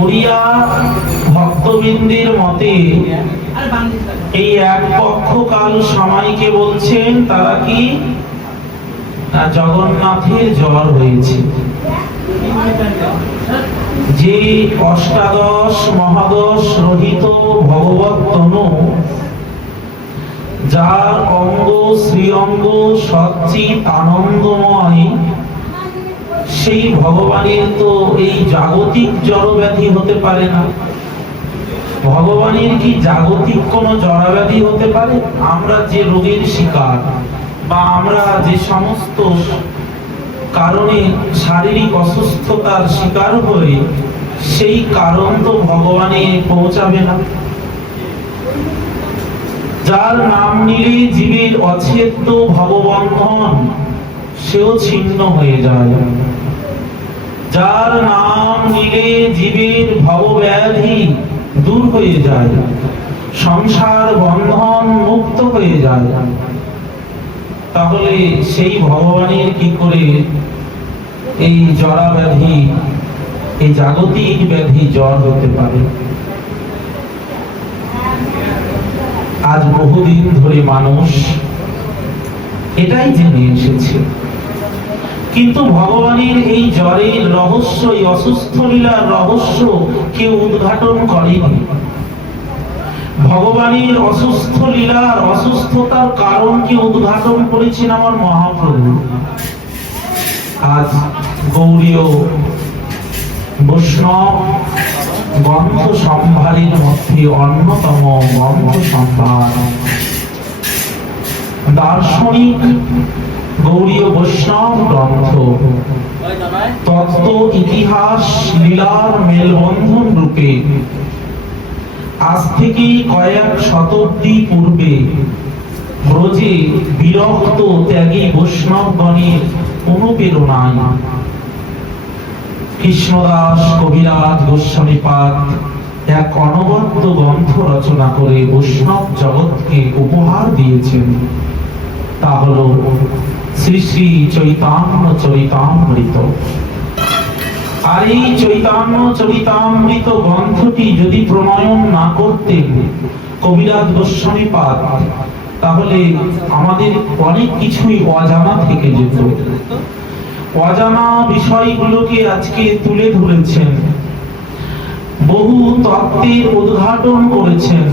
ওড়িয়া ভক্তবৃন্দের মতে এই এক পক্ষকাল সময়কে বলছেন তারা কি জগন্নাথের জ্বর হয়েছে। যে অষ্টাদশ মহাদশ রহিত ভগবত তনু, যার অঙ্গ শ্রীঅঙ্গ সচ্চিত আনন্দময়, সেই ভগবানের তো এই জাগতিক জড়ব্যাধি হতে পারে না। ভগবানের কি জাগতিক কোনো জড়ব্যাধি হতে পারে? আমরা যে রোগের শিকার বা আমরা যে সমস্ত কারণে শারীরিক অসুস্থতার শিকার হয়ে, সেই কারণ তো ভগবানে পৌঁছাবে না। যার নাম নিলে জীবের অচ্ছেদ্য ভববন্ধন সেও ছিন্ন হয়ে যায়। যার নাম নিলে জীবের ভবব্যাধি দূর হয়ে যায়, সংসার বন্ধন মুক্ত হয়ে যায়। তাহলে সেই ভগবানের কি করে এই জড়া ব্যাধি, এই জাগতিক ব্যাধি জ্বর হতে পারে? আজ বহুদিন ধরে মানুষ এটাই জেনে এসেছে, কিন্তু ভগবানের এই জ্বরের রহস্য, এই অসুস্থ লীলার রহস্য কেউ উদ্ঘাটন করেনি। ভগবানের অসুস্থ লীলার, অসুস্থতার কারণ কি উদ্ঘাটন করেছেন আমার মহাপ্রভু। আজ গৌড়ীয় বৈষ্ণব গ্রন্থ সম্ভারের মধ্যে অন্যতম গ্রন্থ সম্ভার, দার্শনিক গৌড়ীয় বৈষ্ণব গ্রন্থ, তত্ত্ব ইতিহাস লীলার মেলবন্ধন রূপে আজ থেকে কয়েক শতাব্দী পূর্বে ব্রজে বিরক্ত ত্যাগী বৈষ্ণবগণের অনুপ্রেরণায় কৃষ্ণদাস কবিরাজ গোস্বামীপাদ এক অনবদ্য গ্রন্থ রচনা করে বৈষ্ণব জগৎকে উপহার দিয়েছেন। তা হল শ্রী শ্রী চৈতন্য চরিতামৃত। আর এই চৈতন্য চরিতামৃত গ্রন্থটি যদি প্রণয়ন না করতেন কবিরাজ গোস্বামীপাদ, তাহলে আমাদের অনেক কিছুই অজানা থেকে যেত। অজানা বিষয়গুলোকে আজকে তুলে ধরেছেন, বহু তত্ত্বের উদ্ঘাটন করেছেন।